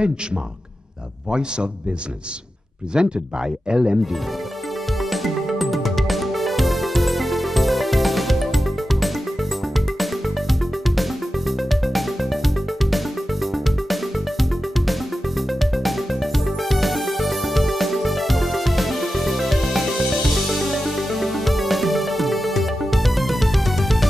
Benchmark, the voice of business. Presented by LMD.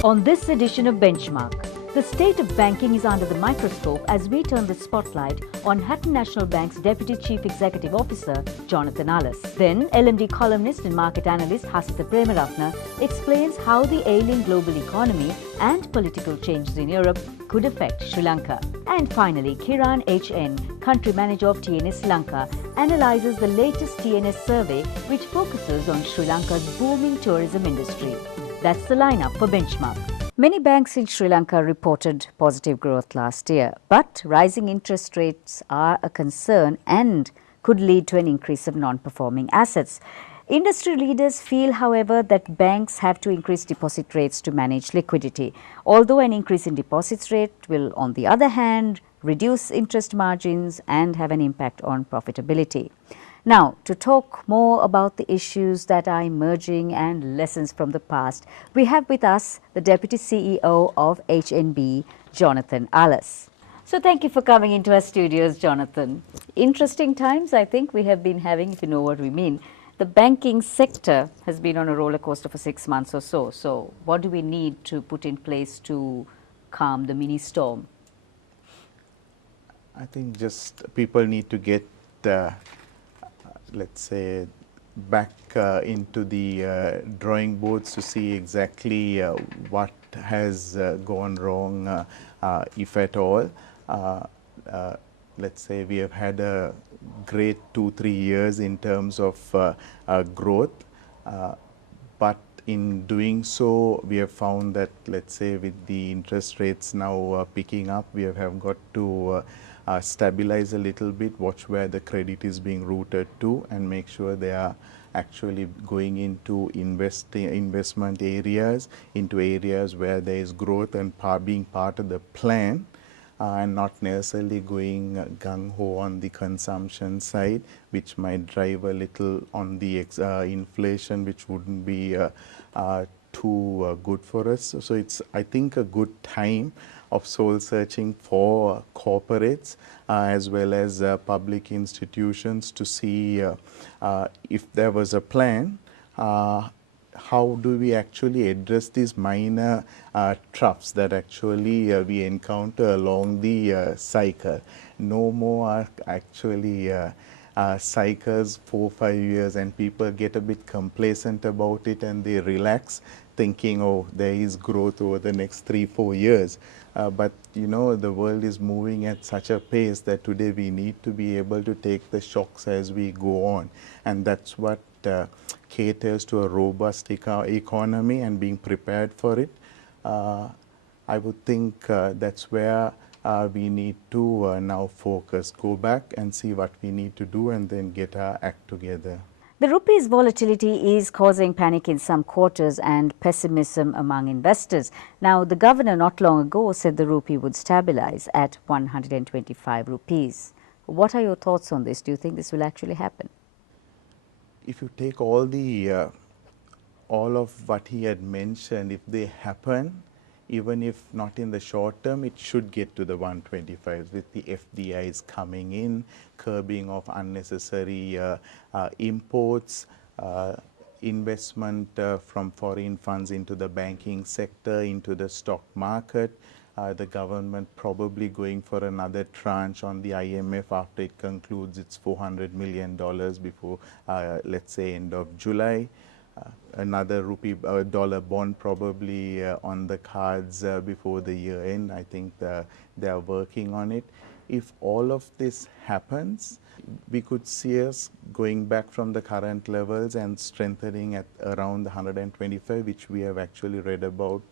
On this edition of Benchmark, the state of banking is under the microscope as we turn the spotlight on Hatton National Bank's Deputy Chief Executive Officer, Jonathan Allis. Then, LMD columnist and market analyst Hasitha Premaratna explains how the ailing global economy and political changes in Europe could affect Sri Lanka. And finally, Kiran H.N., country manager of TNS Sri Lanka, analyzes the latest TNS survey which focuses on Sri Lanka's booming tourism industry. That's the lineup for Benchmark. Many banks in Sri Lanka reported positive growth last year, but rising interest rates are a concern and could lead to an increase of non-performing assets. Industry leaders feel, however, that banks have to increase deposit rates to manage liquidity, although an increase in deposits rate will, on the other hand, reduce interest margins and have an impact on profitability. Now, to talk more about the issues that are emerging and lessons from the past, we have with us the Deputy CEO of HNB, Jonathan Allis. So thank you for coming into our studios, Jonathan. Interesting times, I think, we have been having, if you know what we mean. The banking sector has been on a roller coaster for 6 months or so. So what do we need to put in place to calm the mini storm? I think just people need to get let's say, back into the drawing boards to see exactly what has gone wrong, if at all. Let's say we have had a great 2-3 years in terms of growth, but in doing so, we have found that, let's say, with the interest rates now picking up, we have got to stabilize a little bit, watch where the credit is being routed to, and make sure they are actually going into investment areas, into areas where there is growth and being part of the plan, and not necessarily going gung-ho on the consumption side, which might drive a little on the inflation, which wouldn't be too good for us. So it's, I think, a good time of soul searching for corporates as well as public institutions to see if there was a plan, how do we actually address these minor troughs that actually we encounter along the cycle. No more are actually cycles 4-5 years and people get a bit complacent about it and they relax thinking, oh, there is growth over the next 3-4 years. But you know, the world is moving at such a pace that today we need to be able to take the shocks as we go on, and that's what caters to a robust economy and being prepared for it. I would think that's where we need to now focus, go back and see what we need to do and then get our act together. The rupee's volatility is causing panic in some quarters and pessimism among investors. Now, the governor not long ago said the rupee would stabilize at 125 rupees. What are your thoughts on this? Do you think this will actually happen? If you take all of what he had mentioned, if they happen, even if not in the short term, it should get to the 125s with the FDIs coming in, curbing of unnecessary imports, investment from foreign funds into the banking sector, into the stock market, the government probably going for another tranche on the IMF after it concludes its $400 million before, let's say, end of July. Another rupee dollar bond probably on the cards before the year end. I think they are working on it. If all of this happens, we could see us going back from the current levels and strengthening at around 125, which we have actually read about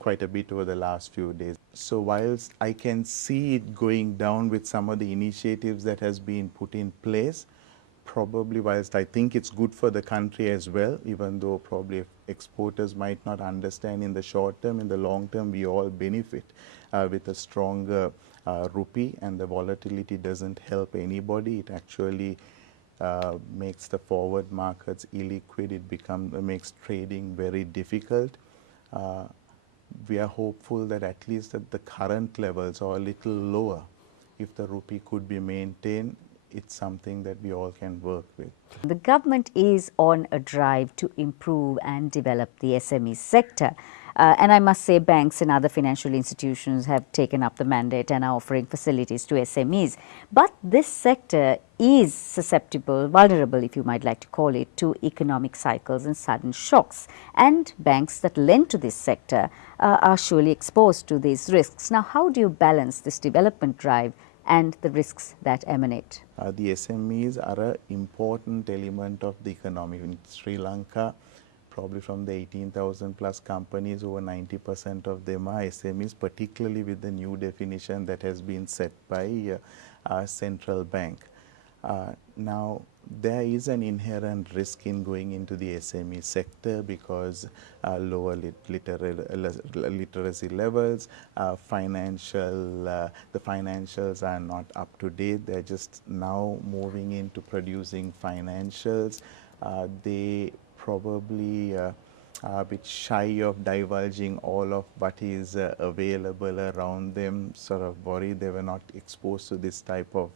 quite a bit over the last few days. So whilst I can see it going down with some of the initiatives that has been put in place, probably, whilst I think it's good for the country as well, even though probably exporters might not understand in the short term, in the long term we all benefit with a stronger rupee, and the volatility doesn't help anybody. It actually makes the forward markets illiquid. It makes trading very difficult. We are hopeful that at least at the current levels or a little lower, if the rupee could be maintained, it's something that we all can work with. The government is on a drive to improve and develop the SME sector. And I must say banks and other financial institutions have taken up the mandate and are offering facilities to SMEs. But this sector is susceptible, vulnerable if you might like to call it, to economic cycles and sudden shocks. And banks that lend to this sector are surely exposed to these risks. Now, how do you balance this development drive and the risks that emanate? The SMEs are an important element of the economy. In Sri Lanka, probably from the 18,000 plus companies, over 90% of them are SMEs, particularly with the new definition that has been set by our central bank. Now, there is an inherent risk in going into the SME sector because lower literacy levels, the financials are not up to date. They're just now moving into producing financials. They probably are a bit shy of divulging all of what is available around them, sort of worried they were not exposed to this type of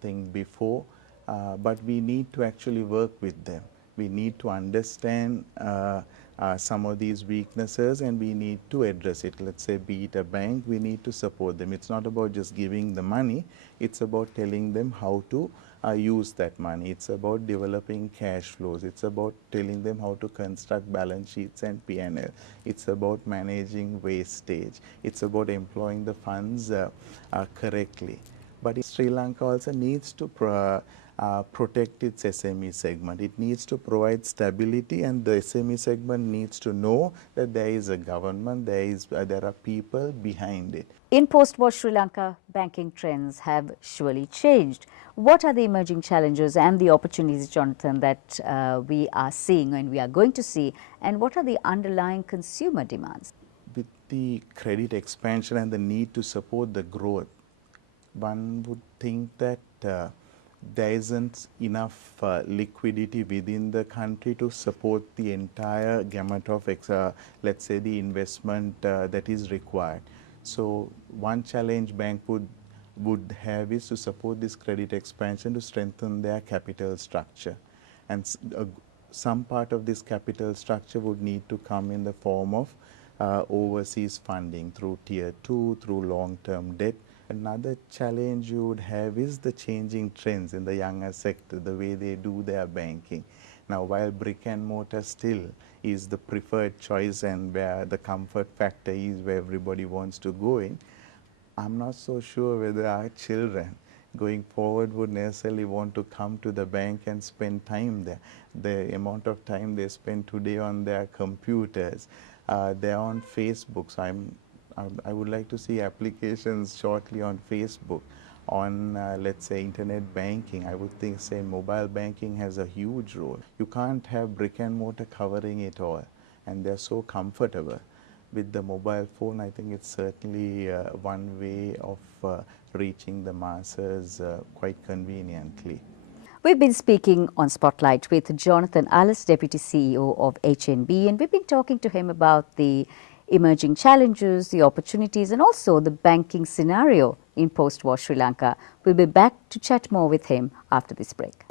thing before. But we need to actually work with them. We need to understand some of these weaknesses and we need to address it. Let's say, be it a bank, we need to support them. It's not about just giving the money, it's about telling them how to use that money. It's about developing cash flows. It's about telling them how to construct balance sheets and P&L. It's about managing wastage. It's about employing the funds correctly. But Sri Lanka also needs to protect its SME segment. It needs to provide stability, and the SME segment needs to know that there is a government, there are people behind it. In post-war Sri Lanka, banking trends have surely changed. What are the emerging challenges and the opportunities, Jonathan, that we are seeing and we are going to see, and what are the underlying consumer demands? With the credit expansion and the need to support the growth, one would think that there isn't enough liquidity within the country to support the entire gamut of, let's say, the investment that is required. So one challenge bank would have is to support this credit expansion to strengthen their capital structure. And some part of this capital structure would need to come in the form of overseas funding through Tier 2, through long-term debt. Another challenge you would have is the changing trends in the younger sector, the way they do their banking. Now, while brick and mortar still is the preferred choice and where the comfort factor is where everybody wants to go in, I'm not so sure whether our children going forward would necessarily want to come to the bank and spend time there. The amount of time they spend today on their computers, they're on Facebook. So I would like to see applications shortly on Facebook, on let's say internet banking. I would think, say, mobile banking has a huge role. You can't have brick and mortar covering it all, and they're so comfortable. With the mobile phone, I think it's certainly one way of reaching the masses quite conveniently. We've been speaking on Spotlight with Jonathan Allis, Deputy CEO of HNB, and we've been talking to him about the emerging challenges, the opportunities, and also the banking scenario in post-war Sri Lanka. We'll be back to chat more with him after this break.